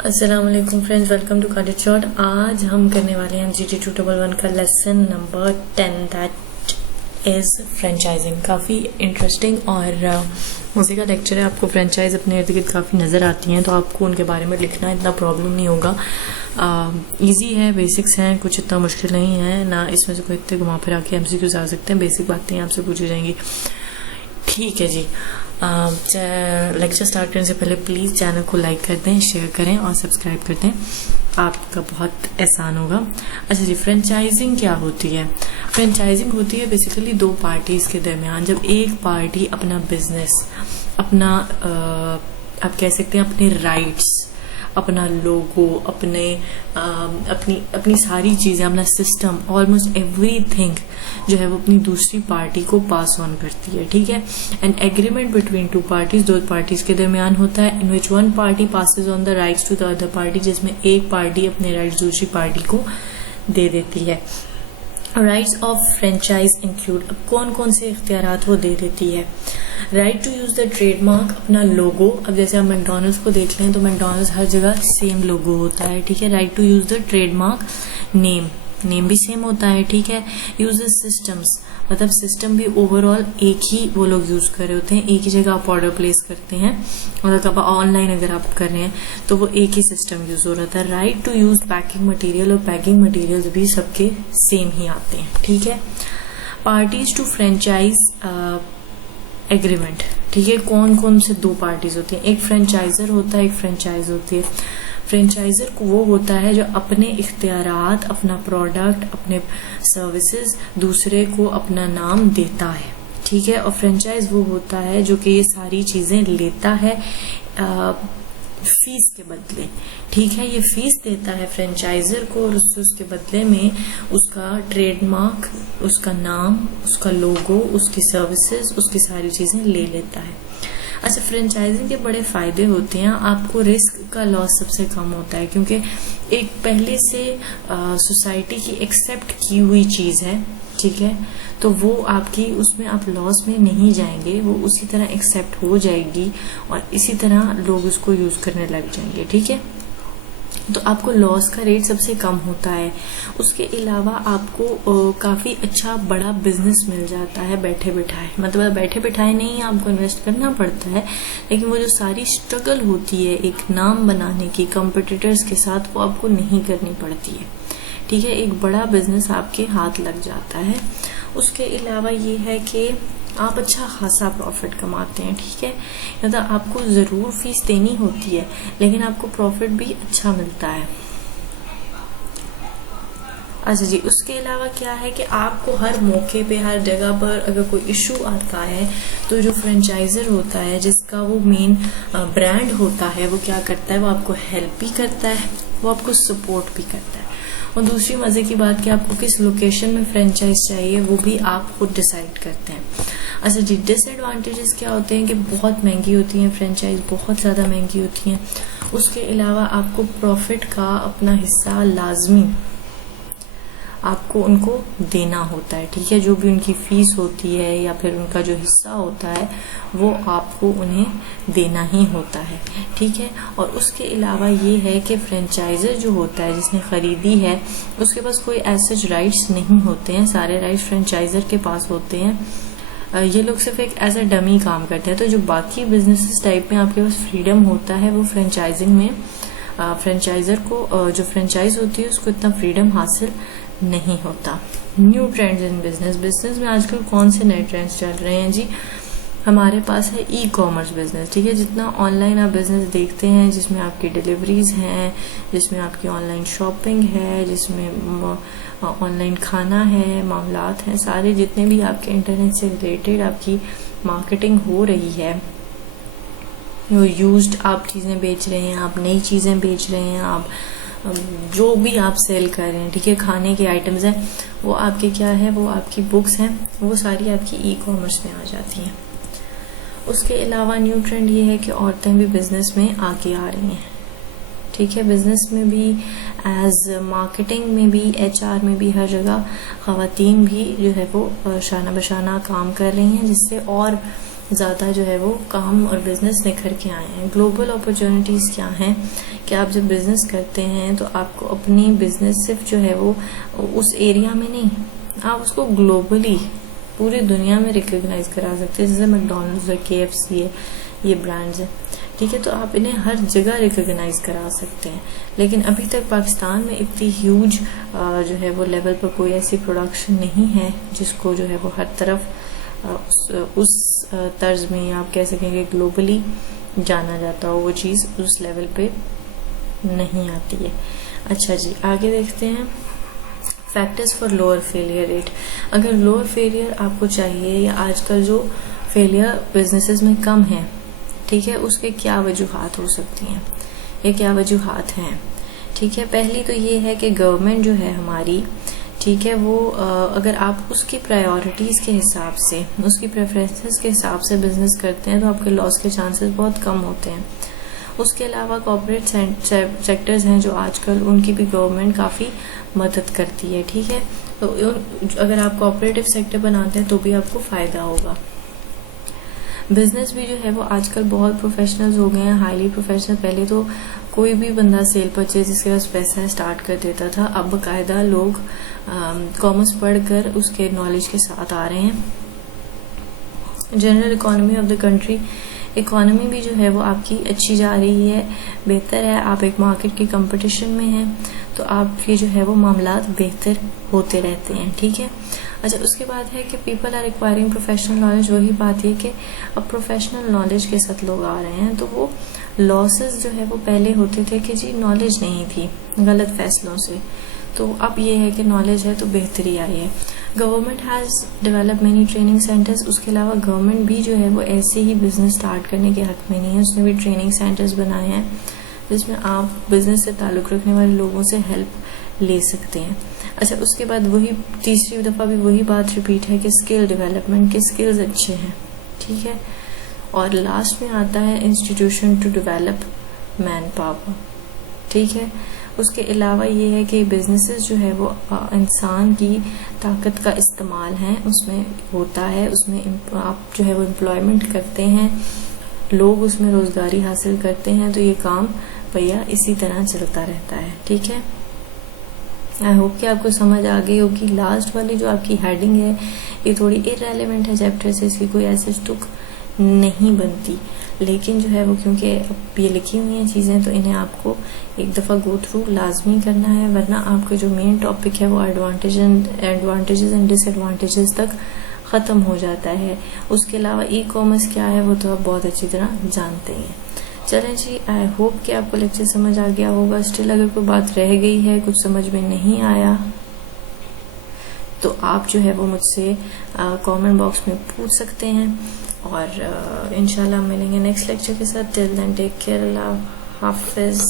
अस्सलाम वालेकुम friends, welcome to carded shot. आज हम करने वाले हैं GT211 का lesson number 10 that is franchising. काफ़ी इंटरेस्टिंग और मज़े का लेक्चर है। आपको फ्रेंचाइज अपने इर्द गिर्द काफ़ी नज़र आती हैं, तो आपको उनके बारे में लिखना इतना प्रॉब्लम नहीं होगा। इजी है, बेसिक्स हैं, कुछ इतना मुश्किल नहीं है ना। इसमें से कोई इतने घुमा फिरा के MCQs आ सकते हैं। बेसिक बातें आपसे पूछी जाएंगी। ठीक है जी। लेक्चर स्टार्ट करने से पहले प्लीज़ चैनल को लाइक कर दें, शेयर करें और सब्सक्राइब कर दें, आपका बहुत एहसान होगा। अच्छा जी, फ्रेंचाइजिंग क्या होती है? फ्रेंचाइजिंग होती है बेसिकली दो पार्टीज़ के दरमियान। जब एक पार्टी अपना बिजनेस, अपना आप कह सकते हैं अपने राइट्स, अपना लोगो, अपनी सारी चीज़ें, अपना सिस्टम, ऑलमोस्ट एवरीथिंग जो है वो अपनी दूसरी पार्टी को पास ऑन करती है। ठीक है। An agreement between two parties, दो पार्टीज के दरमियान होता है, in which one party passes on the rights to the other party, जिसमें एक पार्टी अपने राइट्स दूसरी पार्टी को दे देती है। राइट्स ऑफ फ्रेंचाइज इंक्लूड, अब कौन कौन से इख्तियारात वो दे देती है? Right to use the trademark, अपना लोगो। अब जैसे आप मैकडॉनल्ड्स को देख लें तो मैकडॉनल्ड्स हर जगह सेम लोगो होता है। ठीक है। Right to use the trademark name भी सेम होता है। ठीक है। यूज सिस्टम्स, मतलब सिस्टम भी ओवरऑल एक ही वो लोग यूज कर रहे होते हैं, एक ही जगह आप ऑर्डर प्लेस करते हैं, मतलब ऑनलाइन अगर आप कर रहे हैं तो वो एक ही सिस्टम यूज हो रहा था। Right to use packing material, और पैकिंग मटेरियल भी सबके सेम ही आते हैं। ठीक है। Parties to franchise agreement. ठीक है। कौन कौन से दो पार्टीज होती हैं? एक फ्रेंचाइजर होता है, एक फ्रेंचाइज होती है। फ्रेंचाइजर को वो होता है जो अपने इख्तियारात, अपना प्रोडक्ट, अपने सर्विसेज दूसरे को अपना नाम देता है। ठीक है। और फ्रेंचाइज वो होता है जो कि ये सारी चीजें लेता है फीस के बदले। ठीक है। ये फीस देता है फ्रेंचाइजर को और उसके बदले में उसका ट्रेडमार्क, उसका नाम, उसका लोगो, उसकी सर्विसेज, उसकी सारी चीजें ले लेता है। अच्छा, फ्रेंचाइजिंग के बड़े फायदे होते हैं। आपको रिस्क का लॉस सबसे कम होता है, क्योंकि एक पहले से सोसाइटी की एक्सेप्ट की हुई चीज है। ठीक है। तो वो आपकी, उसमें आप लॉस में नहीं जाएंगे, वो उसी तरह एक्सेप्ट हो जाएगी और इसी तरह लोग उसको यूज करने लग जाएंगे। ठीक है। तो आपको लॉस का रेट सबसे कम होता है। उसके अलावा आपको काफी अच्छा बड़ा बिजनेस मिल जाता है बैठे बिठाए, मतलब बैठे बिठाए नहीं, आपको इन्वेस्ट करना पड़ता है, लेकिन वो जो सारी स्ट्रगल होती है एक नाम बनाने की कंपटीटर्स के साथ, वो आपको नहीं करनी पड़ती है। ठीक है। एक बड़ा बिजनेस आपके हाथ लग जाता है। उसके अलावा ये है कि आप अच्छा खासा प्रॉफिट कमाते हैं। ठीक है। मतलब आपको जरूर फीस देनी होती है, लेकिन आपको प्रॉफिट भी अच्छा मिलता है। अच्छा जी, उसके अलावा क्या है कि आपको हर मौके पे, हर जगह पर अगर कोई इशू आता है तो जो फ्रेंचाइजर होता है, जिसका वो मेन ब्रांड होता है, वो क्या करता है, वो आपको हेल्प भी करता है, वो आपको सपोर्ट भी करता है। और दूसरी मजे की बात कि आपको किस लोकेशन में फ्रेंचाइज चाहिए वो भी आप खुद डिसाइड करते हैं। अच्छा जी, डिसएडवांटेजेस क्या होते हैं कि बहुत महंगी होती हैं फ्रेंचाइज, बहुत ज़्यादा महंगी होती हैं। उसके अलावा आपको प्रॉफिट का अपना हिस्सा लाजमी आपको उनको देना होता है। ठीक है। जो भी उनकी फीस होती है या फिर उनका जो हिस्सा होता है वो आपको उन्हें देना ही होता है। ठीक है। और उसके अलावा ये है कि फ्रेंचाइजर जो होता है, जिसने खरीदी है, उसके पास कोई ऐसे राइट्स नहीं होते हैं, सारे राइट्स फ्रेंचाइजर के पास होते हैं। ये लोग सिर्फ एक एज अ डमी काम करते हैं। तो जो बाकी बिजनेस टाइप में आपके पास फ्रीडम होता है, वो फ्रेंचाइजिंग में फ्रेंचाइजर को, जो फ्रेंचाइज होती है, उसको इतना फ्रीडम हासिल नहीं होता। न्यू ट्रेंड्स इन बिजनेस में आजकल कौन से नए ट्रेंड्स चल रहे हैं जी? हमारे पास है ई कॉमर्स बिजनेस। ठीक है। जितना ऑनलाइन आप बिजनेस देखते हैं, जिसमें आपकी डिलीवरीज हैं, जिसमें आपकी ऑनलाइन शॉपिंग है, जिसमें ऑनलाइन खाना है, मामलात हैं, सारे जितने भी आपके इंटरनेट से रिलेटेड आपकी मार्केटिंग हो रही है, यूज्ड आप चीजें बेच रहे हैं, आप नई चीजें बेच रहे हैं, आप जो भी आप सेल कर रहे हैं, ठीक है, खाने के आइटम्स हैं, वो आपके क्या है, वो आपकी बुक्स हैं, वो सारी आपकी ई कॉमर्स में आ जाती हैं। उसके अलावा न्यू ट्रेंड ये है कि औरतें भी बिजनेस में आगे आ रही हैं। ठीक है। बिजनेस में भी, एज मार्केटिंग में भी, HR में भी, हर जगह खवातीन भी जो है वो शाना बशाना काम कर रही हैं, जिससे और ज़्यादा जो है वो काम और बिजनेस निखर के आए हैं। ग्लोबल अपॉर्चुनिटीज़ क्या हैं कि आप जब बिजनेस करते हैं तो आपको अपनी बिजनेस सिर्फ जो है वो उस एरिया में नहीं, आप उसको ग्लोबली पूरी दुनिया में रिकॉग्नाइज करा सकते हैं। जैसे मैकडॉनल्ड्स है, KFC है, ये ब्रांड्स हैं, ठीक है, तो आप इन्हें हर जगह रिकॉग्नाइज करा सकते हैं। लेकिन अभी तक पाकिस्तान में इतनी ह्यूज जो है वो लेवल पर कोई ऐसी प्रोडक्शन नहीं है जिसको जो है वो हर तरफ उस तर्ज में आप कह सकेंगे ग्लोबली जाना जाता हो, वो चीज़ उस लेवल पे नहीं आती है। अच्छा जी, आगे देखते हैं factors for lower failure rate. अगर लोअर फेलियर आपको चाहिए या आजकल जो फेलियर बिजनेसेस में कम है, ठीक है, उसके क्या वजूहात हो सकती हैं, ये क्या वजूहात हैं, ठीक है। पहली तो ये है कि गवर्नमेंट जो है हमारी, ठीक है, वो अगर आप उसकी प्रायोरिटीज़ के हिसाब से, उसकी प्रेफरेंसेस के हिसाब से बिजनेस करते हैं तो आपके लॉस के चांसेस बहुत कम होते हैं। उसके अलावा कॉर्पोरेट सेक्टर्स हैं जो आजकल, उनकी भी गवर्नमेंट काफ़ी मदद करती है, ठीक है। तो अगर आप कॉर्पोरेटिव सेक्टर बनाते हैं तो भी आपको फ़ायदा होगा। बिजनेस भी जो है वो आजकल बहुत प्रोफेशनल्स हो गए हैं, हाईली प्रोफेशनल। पहले तो कोई भी बंदा सेल परचेज जिसके पास पैसा है स्टार्ट कर देता था, अब बाकायदा लोग कॉमर्स पढ़कर उसके नॉलेज के साथ आ रहे हैं। General economy of the country, economy भी जो है वो आपकी अच्छी जा रही है, बेहतर है। आप एक मार्केट की कंपटीशन में हैं तो आपके जो है वो मामलात बेहतर होते रहते हैं, ठीक है। अच्छा, उसके बाद है कि people are acquiring professional knowledge. वही बात है कि अब प्रोफेशनल नॉलेज के साथ लोग आ रहे हैं, तो वो लॉसेस जो है वो पहले होते थे कि जी नॉलेज नहीं थी गलत फैसलों से, तो अब ये है कि नॉलेज है तो बेहतरी आई है। Government has develop many training centres. उसके अलावा गवर्नमेंट भी जो है वो ऐसे ही बिजनेस स्टार्ट करने के हक में नहीं है, उसने भी ट्रेनिंग सेंटर्स बनाए हैं जिसमें आप बिजनेस से ताल्लुक़ रखने वाले लोगों से हेल्प ले सकते हैं। अच्छा, उसके बाद वही तीसरी दफ़ा भी वही बात रिपीट है कि स्किल डेवलपमेंट के स्किल्स अच्छे हैं, ठीक है। और लास्ट में आता है institution to develop manpower, ठीक है। उसके अलावा ये है कि बिजनेसेस जो है वो इंसान की ताकत का इस्तेमाल है उसमें होता है, उसमें आप जो है वो एम्प्लॉयमेंट करते हैं, लोग उसमें रोजगारी हासिल करते हैं, तो ये काम भैया इसी तरह चलता रहता है, ठीक है। आई होप कि आपको समझ आ गई होगी। लास्ट वाली जो आपकी हेडिंग है ये थोड़ी इररेलेवेंट है चैप्टर से, इसकी कोई ऐसे तुक नहीं बनती, लेकिन जो है वो क्योंकि अब ये लिखी हुई हैं चीज़ें तो इन्हें आपको एक दफ़ा गो थ्रू लाजमी करना है, वरना आपका जो मेन टॉपिक है वो एडवांटेजेस एंड डिसएडवांटेजेस तक ख़त्म हो जाता है। उसके अलावा ई-कॉमर्स क्या है वो तो आप बहुत अच्छी तरह जानते हैं। चलें जी, आई होप कि आपको लेक्चर समझ आ गया होगा। स्टिल अगर कोई बात रह गई है, कुछ समझ में नहीं आया, तो आप जो है वो मुझसे कमेंट बॉक्स में पूछ सकते हैं और इंशाल्लाह मिलेंगे नेक्स्ट लेक्चर के साथ। टिल देन टेक केयर, अल्लाह हाफिज़।